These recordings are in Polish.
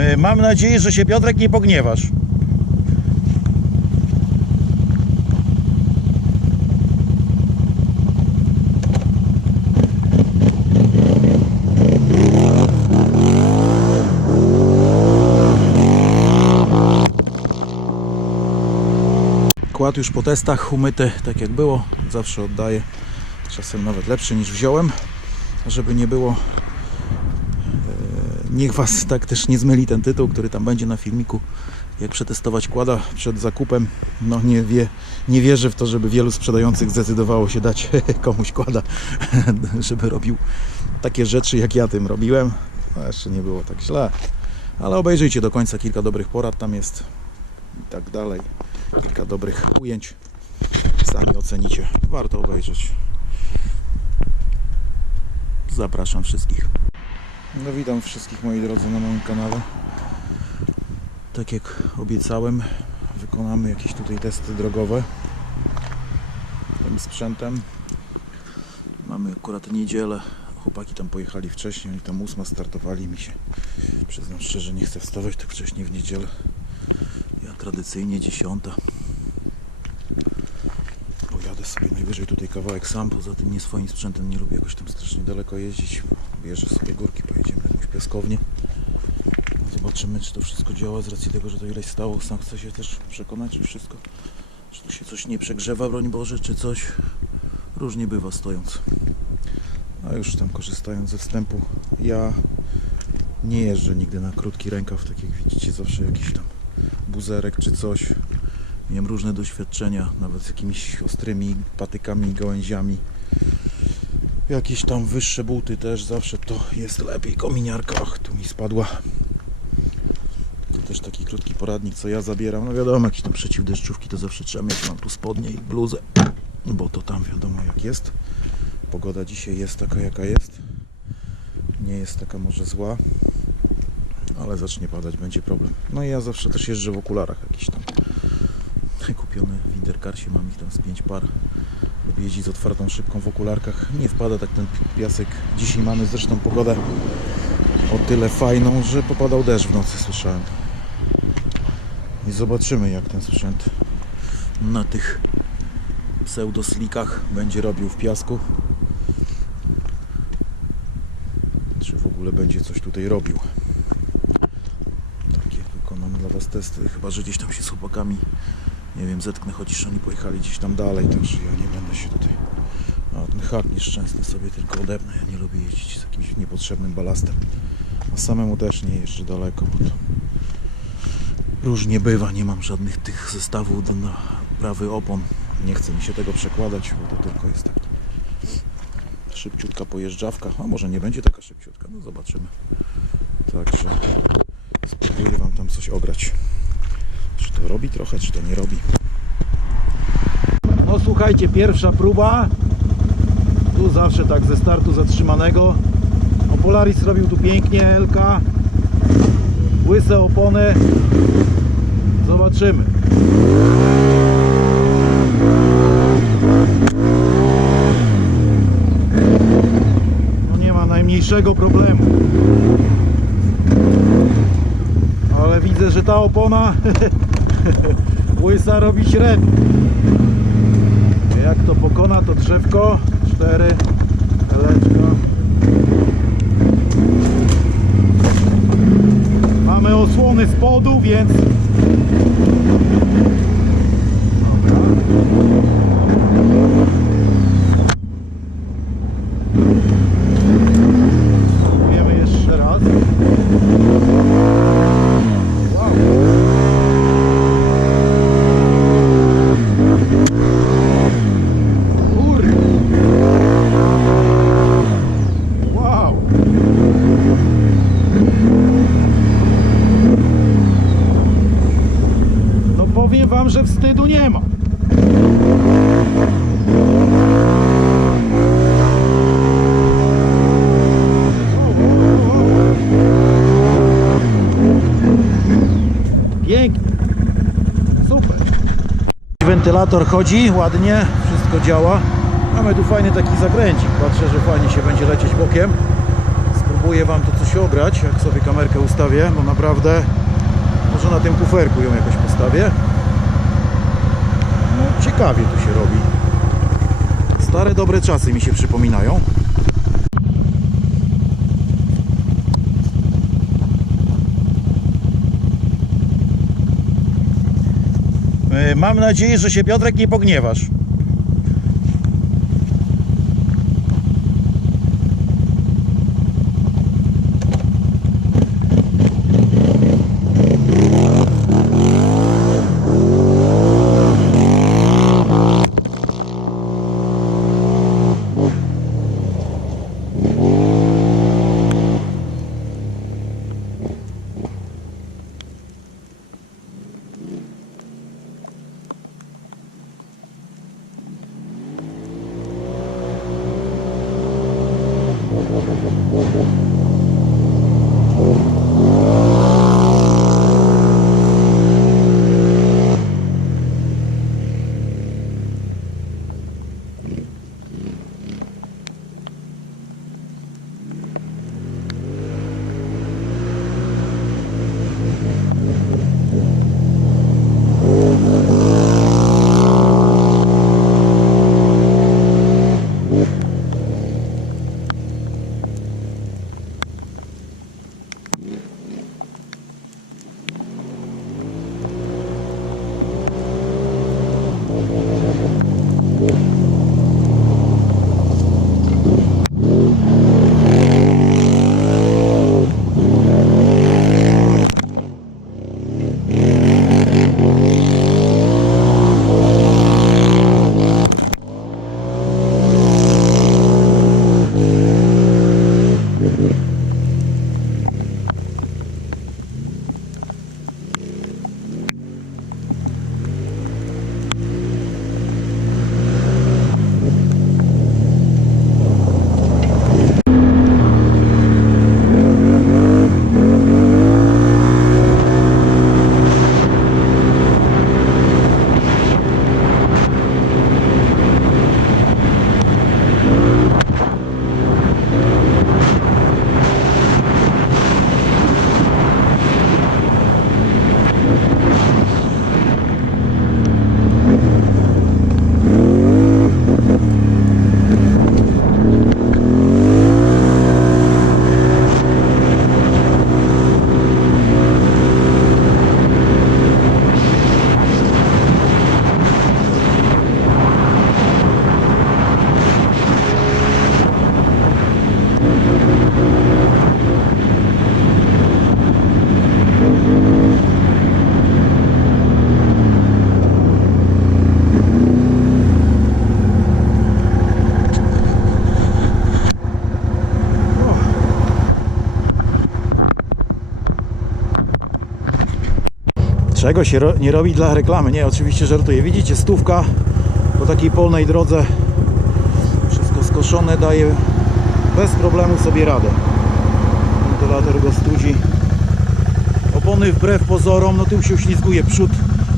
Y, Mam nadzieję, że się Piotrek nie pogniewasz. Kład już po testach umyty, tak jak było. Zawsze oddaję. Czasem nawet lepszy niż wziąłem. Żeby nie było niech Was tak też nie zmyli ten tytuł, który tam będzie na filmiku. Jak przetestować kłada przed zakupem, no nie wie, nie wierzę w to, żeby wielu sprzedających zdecydowało się dać komuś kłada, żeby robił takie rzeczy, jak ja tym robiłem. No, jeszcze nie było tak źle, ale obejrzyjcie do końca kilka dobrych porad tam jest i tak dalej. Kilka dobrych ujęć. Sami ocenicie. Warto obejrzeć. Zapraszam wszystkich. No witam wszystkich moi drodzy na moim kanale. Tak jak obiecałem, wykonamy jakieś tutaj testy drogowe tym sprzętem. Mamy akurat niedzielę. Chłopaki tam pojechali wcześniej, oni tam ósma startowali mi się. Przyznam szczerze, nie chcę wstawać tak wcześnie w niedzielę. Ja tradycyjnie dziesiąta. Pojadę sobie najwyżej tutaj kawałek sam, poza tym nie swoim sprzętem, nie lubię jakoś tam strasznie daleko jeździć. Bierze sobie górki, pojedziemy na jakąś piaskownię. Zobaczymy, czy to wszystko działa z racji tego, że to ileś stało. Sam chcę się też przekonać, czy wszystko, czy tu się coś nie przegrzewa, broń Boże, czy coś. Różnie bywa stojąc. A już tam korzystając ze wstępu, ja nie jeżdżę nigdy na krótki rękaw, tak jak widzicie, zawsze jakiś tam buzerek czy coś. Miałem różne doświadczenia, nawet z jakimiś ostrymi patykami, gałęziami. Jakieś tam wyższe buty też zawsze to jest lepiej. Kominiarka, ach, tu mi spadła. To też taki krótki poradnik, co ja zabieram. No wiadomo, jakieś tam przeciwdeszczówki to zawsze trzeba mieć. Mam tu spodnie i bluzę, bo to tam wiadomo jak jest. Pogoda dzisiaj jest taka jaka jest. Nie jest taka może zła, ale zacznie padać, będzie problem. No i ja zawsze też jeżdżę w okularach jakiś tam kupiony w Intercarsie, mam ich tam z 5 par. Lubię jeździć z otwartą szybką w okularkach. Nie wpada tak ten piasek. Dzisiaj mamy zresztą pogodę o tyle fajną, że popadał deszcz w nocy, słyszałem. I zobaczymy jak ten sprzęt na tych pseudoslikach będzie robił w piasku. Czy w ogóle będzie coś tutaj robił. Takie wykonam dla Was testy. Chyba, że gdzieś tam się z chłopakami nie wiem, zetknę, chociaż oni pojechali gdzieś tam dalej, także ja nie będę się tutaj... A ten hak nieszczęsny sobie tylko odepnę, ja nie lubię jeździć z jakimś niepotrzebnym balastem. A samemu też nie jeżdżę daleko, bo to różnie bywa, nie mam żadnych tych zestawów do naprawy opon. Nie chce mi się tego przekładać, bo to tylko jest tak szybciutka pojeżdżawka. A może nie będzie taka szybciutka, no zobaczymy. Także spróbuję Wam tam coś ograć. Czy to robi trochę, czy to nie robi. No słuchajcie, pierwsza próba. Tu zawsze tak ze startu zatrzymanego. O, Polaris robił tu pięknie, Elka. Łyse opony. Zobaczymy. No nie ma najmniejszego problemu. Ale widzę, że ta opona łysa robi średnio. Jak to pokona to drzewko? Cztery, eleczka. Mamy osłony z podu, więc... Dobra. Spróbujemy jeszcze raz. Wow. Kurde. Wow. No powiem wam, że wstydu nie ma. Pięknie. Super. Wentylator chodzi ładnie, wszystko działa. Mamy tu fajny taki zakręcik. Patrzę, że fajnie się będzie lecieć bokiem. spróbuję Wam to coś ograć, jak sobie kamerkę ustawię, bo naprawdę może na tym kuferku ją jakoś postawię. No ciekawie tu się robi. Stare dobre czasy mi się przypominają. Mam nadzieję, że się Piotrek nie pogniewasz. Czego się ro- nie robi dla reklamy? Nie, oczywiście żartuję. Widzicie, stówka po takiej polnej drodze. Wszystko skoszone daje bez problemu sobie radę. Wentylator go studzi. Opony wbrew pozorom, no tył się uślizguje, przód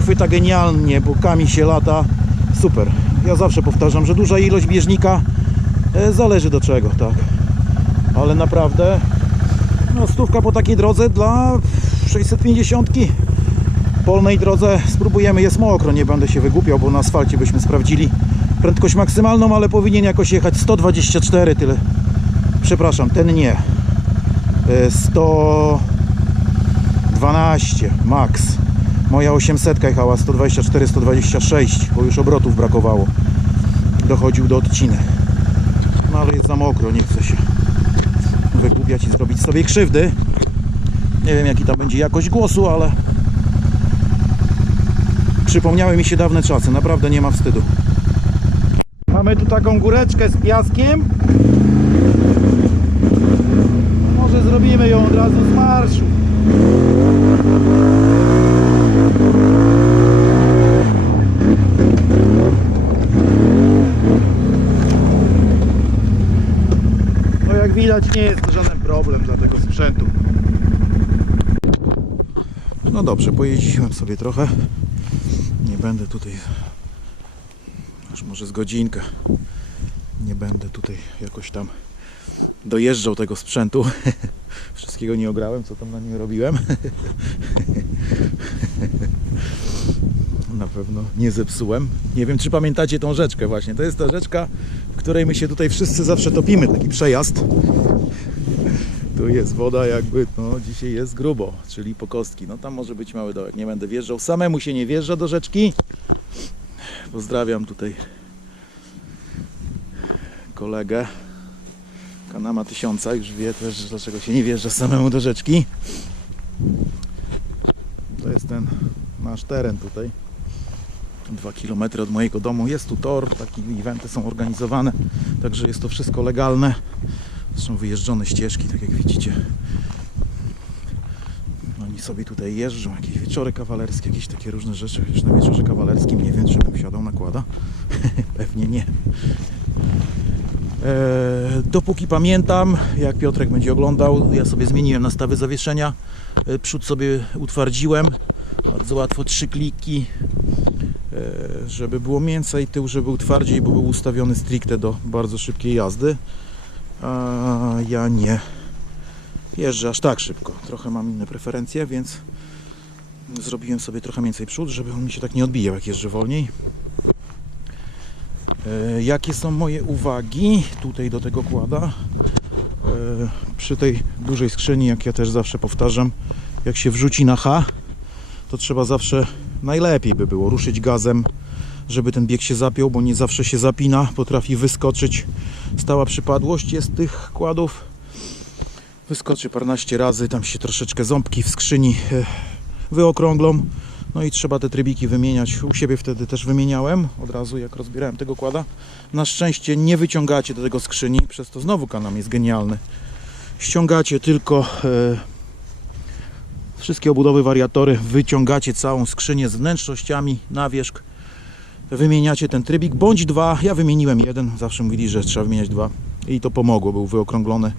chwyta genialnie, bokami się lata. Super. Ja zawsze powtarzam, że duża ilość bieżnika e, zależy do czego, tak. Ale naprawdę no stówka po takiej drodze dla 650 polnej drodze spróbujemy, jest mokro, nie będę się wygłupiał, bo na asfalcie byśmy sprawdzili prędkość maksymalną, ale powinien jakoś jechać 124, tyle. Przepraszam, ten nie. E, 112 max. Moja 800 jechała 124, 126, bo już obrotów brakowało. Dochodził do odciny. No ale jest za mokro, nie chcę się wygłupiać i zrobić sobie krzywdy. Nie wiem jaki tam będzie jakość głosu, ale przypomniały mi się dawne czasy, naprawdę nie ma wstydu. Mamy tu taką góreczkę z piaskiem. Może zrobimy ją od razu z marszu. No jak widać nie jest to żaden problem dla tego sprzętu. No dobrze, pojeździłem sobie trochę. Będę tutaj aż może z godzinkę. Nie będę tutaj jakoś tam dojeżdżał tego sprzętu. Wszystkiego nie ograłem, co tam na nim robiłem. Na pewno nie zepsułem. Nie wiem, czy pamiętacie tą rzeczkę właśnie. To jest ta rzeczka, w której my się tutaj wszyscy zawsze topimy. Taki przejazd. Tu jest woda jakby, no dzisiaj jest grubo, czyli po kostki. No tam może być mały dołek, nie będę wjeżdżał. Samemu się nie wjeżdża do rzeczki. Pozdrawiam tutaj kolegę. Kanama Tysiąca już wie też, dlaczego się nie wjeżdża samemu do rzeczki. To jest ten nasz teren tutaj. Dwa kilometry od mojego domu jest tu tor, takie eventy są organizowane, także jest to wszystko legalne. Są wyjeżdżone ścieżki, tak jak widzicie. Oni sobie tutaj jeżdżą, jakieś wieczory kawalerskie, jakieś takie różne rzeczy. Chociaż na wieczorze kawalerskim nie wiem, czy bym siadał nakłada. Pewnie nie. Eee, dopóki pamiętam, jak Piotrek będzie oglądał, ja sobie zmieniłem nastawy zawieszenia. E, Przód sobie utwardziłem. Bardzo łatwo, trzy kliki, e, żeby było więcej, tył, żeby był twardziej, bo był ustawiony stricte do bardzo szybkiej jazdy. A ja nie jeżdżę aż tak szybko. Trochę mam inne preferencje, więc zrobiłem sobie trochę więcej przód, żeby on mi się tak nie odbijał, jak jeżdżę wolniej. E, Jakie są moje uwagi tutaj do tego kłada? E, Przy tej dużej skrzyni, jak ja też zawsze powtarzam, jak się wrzuci na H, to trzeba zawsze, najlepiej by było ruszyć gazem, żeby ten bieg się zapiął, bo nie zawsze się zapina, potrafi wyskoczyć. Stała przypadłość jest tych kładów. Wyskoczy parnaście razy, tam się troszeczkę ząbki w skrzyni e, wyokrąglą. No i trzeba te trybiki wymieniać. U siebie wtedy też wymieniałem, od razu jak rozbierałem tego kłada. Na szczęście nie wyciągacie do tego skrzyni, przez to znowu kanał jest genialny. Ściągacie tylko e, wszystkie obudowy, wariatory, wyciągacie całą skrzynię z wnętrznościami na wierzch, wymieniacie ten trybik, bądź dwa, ja wymieniłem jeden, zawsze mówili, że trzeba wymieniać dwa. I to pomogło, był wyokrąglony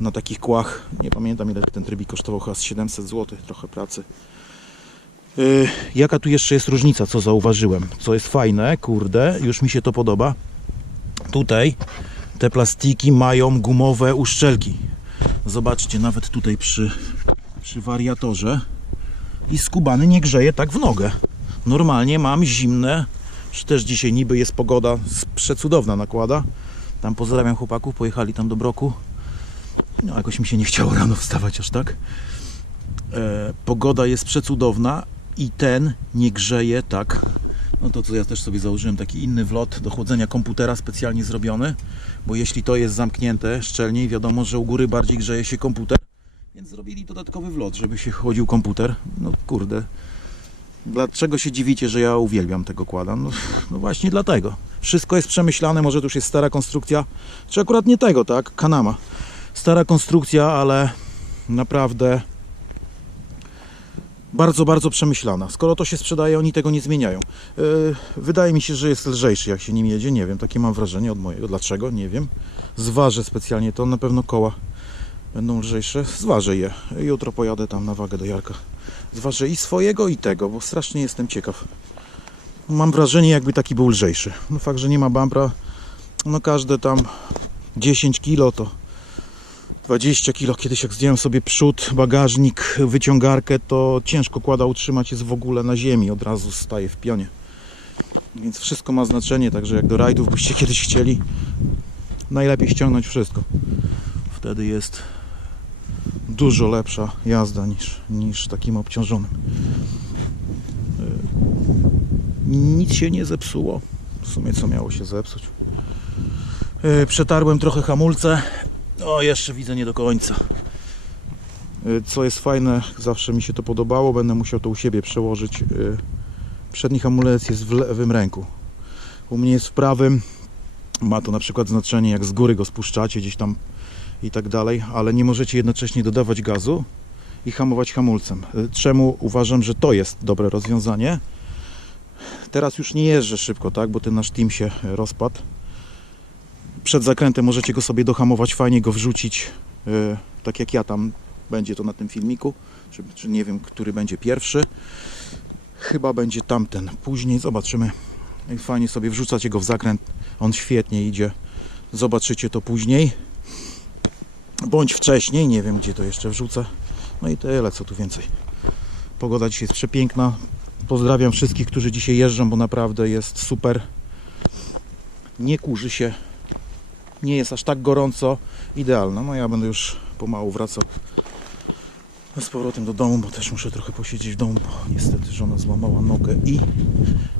na takich kłach, nie pamiętam ile ten trybik kosztował, chyba z 700 zł, trochę pracy. Yy, jaka tu jeszcze jest różnica, co zauważyłem, co jest fajne, kurde, już mi się to podoba, tutaj te plastiki mają gumowe uszczelki, zobaczcie, nawet tutaj przy przy wariatorze. I skubany nie grzeje tak w nogę. Normalnie mam zimne, czy też dzisiaj niby jest pogoda przecudowna nakłada. Tam pozdrawiam chłopaków, pojechali tam do Broku. No jakoś mi się nie chciało rano wstawać aż tak. E, pogoda jest przecudowna i ten nie grzeje tak. No to co ja też sobie założyłem taki inny wlot do chłodzenia komputera specjalnie zrobiony, bo jeśli to jest zamknięte szczelnie, wiadomo, że u góry bardziej grzeje się komputer. Więc zrobili dodatkowy wlot, żeby się chodził komputer. No kurde. Dlaczego się dziwicie, że ja uwielbiam tego kłada? No, no właśnie dlatego. Wszystko jest przemyślane, może to już jest stara konstrukcja, czy akurat nie tego, tak? Kanama. Stara konstrukcja, ale naprawdę bardzo, bardzo przemyślana. Skoro to się sprzedaje, oni tego nie zmieniają. Yy, wydaje mi się, że jest lżejszy, jak się nim jedzie. Nie wiem, takie mam wrażenie od mojego. Dlaczego? Nie wiem. Zważę specjalnie to, na pewno koła będą lżejsze. Zważę je. Jutro pojadę tam na wagę do Jarka. Zważę i swojego i tego, bo strasznie jestem ciekaw. Mam wrażenie jakby taki był lżejszy. No fakt, że nie ma bumpra, no każde tam 10 kilo to 20 kilo. Kiedyś jak zdjąłem sobie przód, bagażnik, wyciągarkę, to ciężko kłada utrzymać jest w ogóle na ziemi. Od razu staje w pionie. Więc wszystko ma znaczenie, także jak do rajdów byście kiedyś chcieli, najlepiej ściągnąć wszystko. Wtedy jest dużo lepsza jazda niż, niż takim obciążonym. Yy, Nic się nie zepsuło. W sumie co miało się zepsuć. Yy, Przetarłem trochę hamulce. O, jeszcze widzę nie do końca. Yy, Co jest fajne, zawsze mi się to podobało, będę musiał to u siebie przełożyć. Przedni hamulec jest w lewym ręku. U mnie jest w prawym. Ma to na przykład znaczenie, jak z góry go spuszczacie gdzieś tam i tak dalej, ale nie możecie jednocześnie dodawać gazu i hamować hamulcem. Y, Czemu uważam, że to jest dobre rozwiązanie? Teraz już nie jeżdżę szybko, tak, bo ten nasz team się y, rozpadł. Przed zakrętem możecie go sobie dohamować, fajnie go wrzucić, y, tak jak ja tam, będzie to na tym filmiku, czy, czy nie wiem, który będzie pierwszy. Chyba będzie tamten. Później zobaczymy. Fajnie sobie wrzucacie go w zakręt. On świetnie idzie. Zobaczycie to później. Bądź wcześniej, nie wiem gdzie to jeszcze wrzucę. No i tyle, co tu więcej. Pogoda dzisiaj jest przepiękna. Pozdrawiam wszystkich, którzy dzisiaj jeżdżą, bo naprawdę jest super. Nie kurzy się, nie jest aż tak gorąco, idealna. No ja będę już pomału wracał z powrotem do domu, bo też muszę trochę posiedzieć w domu, bo niestety żona złamała nogę i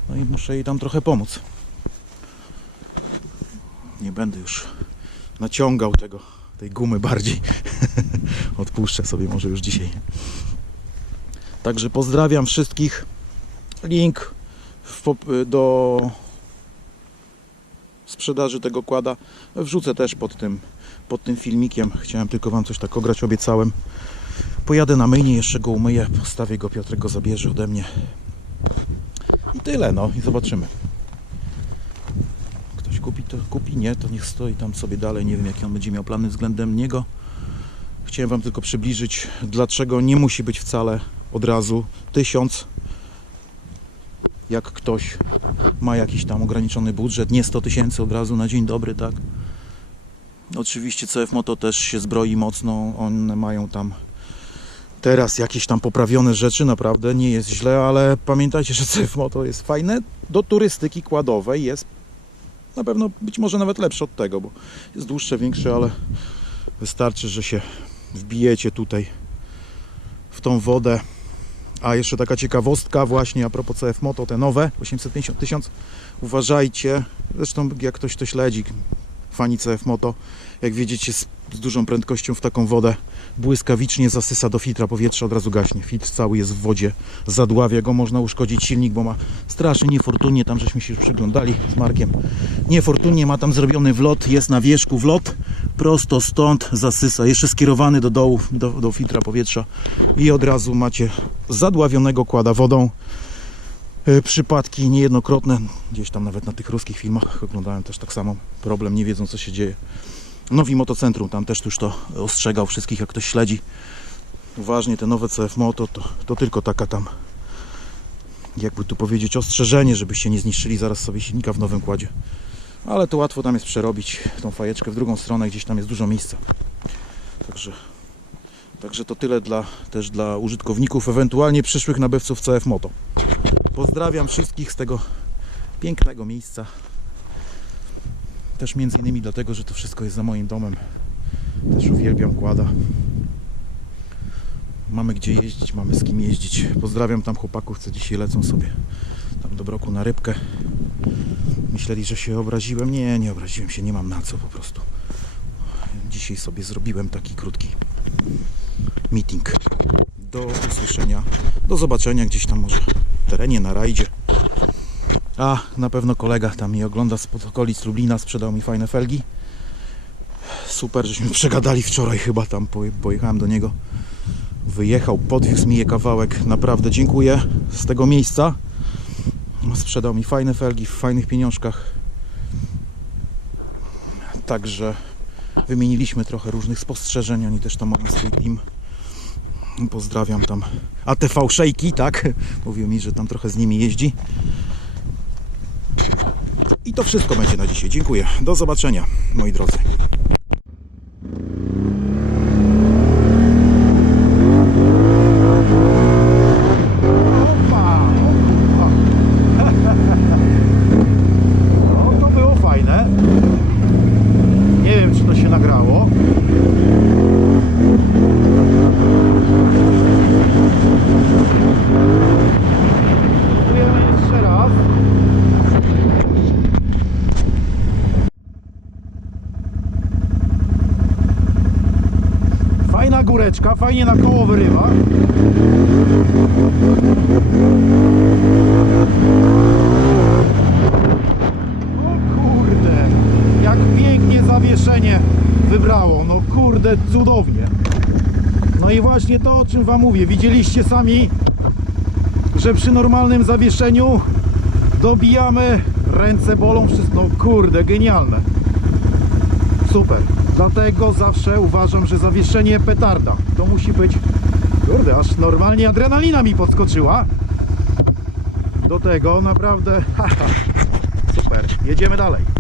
no i muszę jej tam trochę pomóc. Nie będę już naciągał tego, tej gumy bardziej. Odpuszczę sobie może już dzisiaj. Także pozdrawiam wszystkich. Link do sprzedaży tego kłada wrzucę też pod tym, pod tym filmikiem. Chciałem tylko Wam coś tak ograć, obiecałem. Pojadę na myjnie, jeszcze go umyję, postawię go, Piotrek go zabierze ode mnie. I tyle, no i zobaczymy. Kupi, to kupi, nie, to niech stoi tam sobie dalej. Nie wiem, jakie on będzie miał plany względem niego. Chciałem Wam tylko przybliżyć, dlaczego nie musi być wcale od razu tysiąc. Jak ktoś ma jakiś tam ograniczony budżet, nie 100 tysięcy od razu na dzień dobry, tak? Oczywiście CF Moto też się zbroi mocno, one mają tam teraz jakieś tam poprawione rzeczy, naprawdę nie jest źle, ale pamiętajcie, że CF Moto jest fajne do turystyki kładowej, jest na pewno być może nawet lepsze od tego, bo jest dłuższe, większe, ale wystarczy, że się wbijecie tutaj w tą wodę. A jeszcze taka ciekawostka właśnie a propos CF Moto, te nowe 850 tysiąc. Uważajcie, zresztą jak ktoś to śledzi, fani CF Moto, jak wiedziecie z, z dużą prędkością w taką wodę błyskawicznie zasysa do filtra powietrza, od razu gaśnie. Filtr cały jest w wodzie, zadławia go, można uszkodzić silnik, bo ma strasznie niefortunnie, tam żeśmy się już przyglądali z Markiem, niefortunnie ma tam zrobiony wlot, jest na wierzchu wlot, prosto stąd zasysa, jeszcze skierowany do dołu, do, do filtra powietrza i od razu macie zadławionego kłada wodą. E, Przypadki niejednokrotne, gdzieś tam nawet na tych ruskich filmach oglądałem też tak samo problem, nie wiedzą co się dzieje. Nowi Motocentrum, tam też już to ostrzegał wszystkich, jak ktoś śledzi. Uważnie te nowe CF Moto to, to tylko taka tam, jakby tu powiedzieć, ostrzeżenie, żebyście nie zniszczyli zaraz sobie silnika w nowym kładzie. Ale to łatwo tam jest przerobić tą fajeczkę w drugą stronę, gdzieś tam jest dużo miejsca. Także, także to tyle dla, też dla użytkowników, ewentualnie przyszłych nabywców CF Moto. Pozdrawiam wszystkich z tego pięknego miejsca. Też między innymi dlatego, że to wszystko jest za moim domem. Też uwielbiam kłada. Mamy gdzie jeździć, mamy z kim jeździć. Pozdrawiam tam chłopaków, co dzisiaj lecą sobie tam do broku na rybkę. Myśleli, że się obraziłem. Nie, nie obraziłem się, nie mam na co po prostu. Dzisiaj sobie zrobiłem taki krótki meeting. Do usłyszenia, do zobaczenia gdzieś tam może w terenie, na rajdzie. A, na pewno kolega tam mnie ogląda z okolic Lublina, sprzedał mi fajne felgi. Super, żeśmy przegadali wczoraj chyba tam, poje- pojechałem do niego. Wyjechał, podwiózł mi je kawałek, naprawdę dziękuję z tego miejsca. Sprzedał mi fajne felgi w fajnych pieniążkach. Także wymieniliśmy trochę różnych spostrzeżeń, oni też tam mają swój team. Pozdrawiam tam ATV Szejki, tak? Mówił mi, że tam trochę z nimi jeździ. To wszystko będzie na dzisiaj. Dziękuję. Do zobaczenia, moi drodzy. Opa, opa. No to było fajne. Nie wiem, czy to się nagrało. Próbujemy jeszcze raz. Fajna góreczka, fajnie na koło wyrywa. O kurde, jak pięknie zawieszenie wybrało. Kurde, cudownie. No i właśnie to, o czym Wam mówię. Widzieliście sami, że przy normalnym zawieszeniu dobijamy, ręce bolą, wszystko. No kurde, genialne. Super. Dlatego zawsze uważam, że zawieszenie petarda. To musi być. Kurde, aż normalnie adrenalina mi podskoczyła. Do tego naprawdę. Super. Jedziemy dalej.